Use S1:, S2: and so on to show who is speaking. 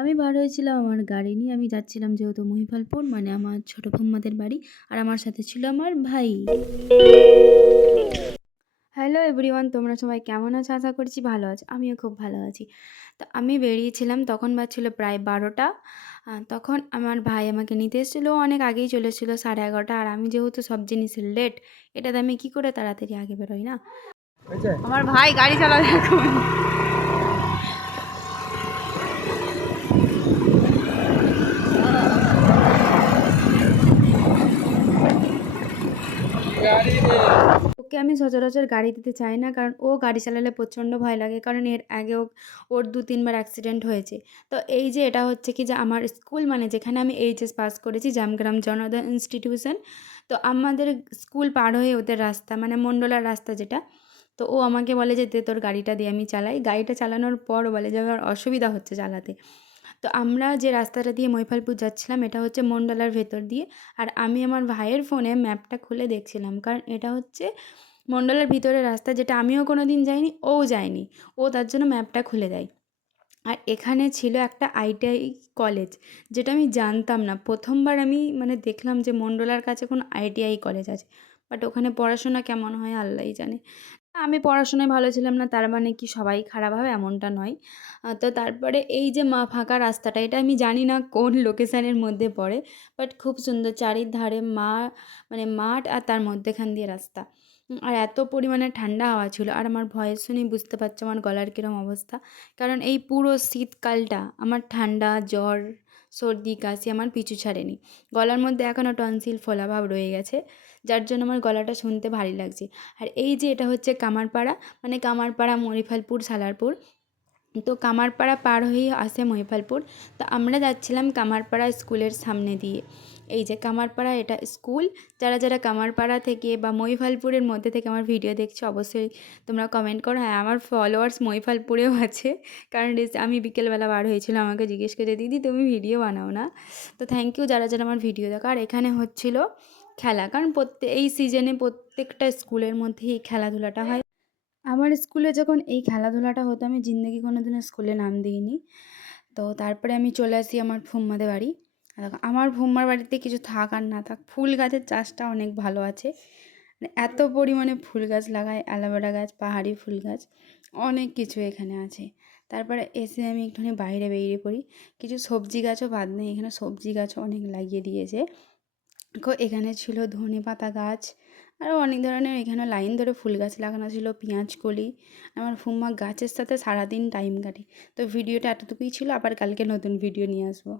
S1: আমি বার হয়েছিলাম আমার গাড়ি নিয়ে। আমি যাচ্ছিলাম যেহেতু মহিপালপুর মানে আমার ছোটো ঠাম্মাদের বাড়ি আর আমার সাথে ছিল আমার ভাই। হ্যালো এভরিওয়ান তোমরা সবাই কেমন আছো? আশা করছি ভালো আছো। আমিও খুব ভালো আছি। তো আমি বেরিয়েছিলাম তখন বাজছিল প্রায় বারোটা। তখন আমার ভাই আমাকে নিতে এসেছিল। অনেক আগেই চলে এসেছিল সাড়ে এগারোটা। আর আমি যেহেতু সব জিনিসের লেট এটাতে আমি কী করে তাড়াতাড়ি আগে বেরোই না?
S2: আমার ভাই গাড়ি চালাবে
S1: ওকে আমি সচরাচর গাড়ি দিতে চাই না, কারণ ও গাড়ি চালালে প্রচণ্ড ভয় লাগে, কারণ এর আগেও ওর দু তিনবার অ্যাক্সিডেন্ট হয়েছে। তো এই যে এটা হচ্ছে কি যে আমার স্কুল মানে যেখানে আমি এইচএস পাস করেছি, জামগ্রাম জনতা ইনস্টিটিউশন তো আমাদের স্কুল পার হয়ে ওদের রাস্তা মানে মণ্ডলার রাস্তা যেটা, তো ও আমাকে বলে যে তোর গাড়িটা দিয়ে আমি চালাই। গাড়িটা চালানোর পর বলে যে আমার অসুবিধা হচ্ছে চালাতে। তো আমরা যে রাস্তাটা দিয়ে মৈফালপুর যাচ্ছিলাম, এটা হচ্ছে মণ্ডলার ভেতর দিয়ে। আর আমি আমার ভাইয়ের ফোনে ম্যাপটা খুলে দেখছিলাম, কারণ এটা হচ্ছে মণ্ডলের ভিতরের রাস্তা যেটা আমিও কোনো দিন যাইনি, ও যায়নি। ও তার জন্য ম্যাপটা খুলে দেয়। আর এখানে ছিল একটা আইটিআই কলেজ, যেটা আমি জানতাম না। প্রথমবার আমি মানে দেখলাম যে মন্ডলার কাছে কোনো আইটিআই কলেজ আছে। বাট ওখানে পড়াশোনা কেমন হয় আল্লাহই জানে। আমি পড়াশোনায় ভালো ছিলাম না, তার মানে কি সবাই খারাপ হবে এমনটা নয়। তো তারপরে এই যে মা ফাঁকা রাস্তাটা, এটা আমি জানি না কোন লোকেশানের মধ্যে পড়ে, বাট খুব সুন্দর চারিধারে মা মানে মাঠ আর তার মধ্যেখান দিয়ে রাস্তা। আর এত পরিমাণে ঠান্ডা হাওয়া ছিল, আর আমার ভয়েস শুনেই বুঝতে পারছ আমার গলার কীরকম অবস্থা। কারণ এই পুরো শীতকালটা আমার ঠান্ডা, জ্বর সর্দি, কাশি আমার পিছু ছাড়েনি। গলার মধ্যে এখনও টনসিল ফোলাভাব রয়ে গেছে, যার জন্য আমার গলাটা শুনতে ভারী লাগছে। আর এই যে এটা হচ্ছে কামারপাড়া মানে কামারপাড়া মরিফালপুর সালারপুর তো কামারপাড়া পার হয়েই আসে মহিপালপুর তো আমরা যাচ্ছিলাম কামারপাড়া স্কুলের সামনে দিয়ে। এই যে কামারপাড়া এটা স্কুল। যারা যারা কামারপাড়া থেকে বা মহিপালপুরের মধ্যে থেকে আমার ভিডিও দেখছ, অবশ্যই তোমরা কমেন্ট করো। হ্যাঁ আমার ফলোয়ার্স মহিপালপুরেও আছে। কারণ আমি বিকেলবেলা বার হয়েছিলাম আমাকে জিজ্ঞেস করে, দিদি, তুমি ভিডিও বানাও না? তো থ্যাংক ইউ যারা যারা আমার ভিডিও দেখো। আর এখানে হচ্ছিল খেলা। কারণ প্রত্যেক এই সিজনে প্রত্যেকটা স্কুলের মধ্যেই খেলাধুলাটা হয়। আমার স্কুলে যখন এই খেলাধুলাটা হতো, আমি জিন্দগি কোনো দিনও স্কুলে নাম দিইনি। তো তারপরে আমি চলে আসি আমার ফুম্মাদের বাড়ি। আমার ফুম্মার বাড়িতে কিছু থাক আর না থাক, ফুল গাছের চাষটা অনেক ভালো আছে। মানে এত পরিমাণে ফুল গাছ লাগায় অ্যালোভেরা গাছ, পাহাড়ি ফুল গাছ, অনেক কিছু এখানে আছে। তারপরে এসে আমি একটুখানি বাইরে বেরিয়ে পড়ি। কিছু সবজি গাছও বাদ নেই, এখানে সবজি গাছও অনেক লাগিয়ে দিয়েছে। এখানে ছিল ধনে পাতা গাছ আরও অনেক ধরনের এখানে লাইন ধরে ফুল গাছ লাগানো ছিল, পেঁয়াজ, কলি, আমার ফুম্মা গাছের সাথে সারাদিন টাইম কাটে। তো ভিডিওটা এতটুকুই ছিল, আবার কালকে নতুন ভিডিও নিয়ে আসব।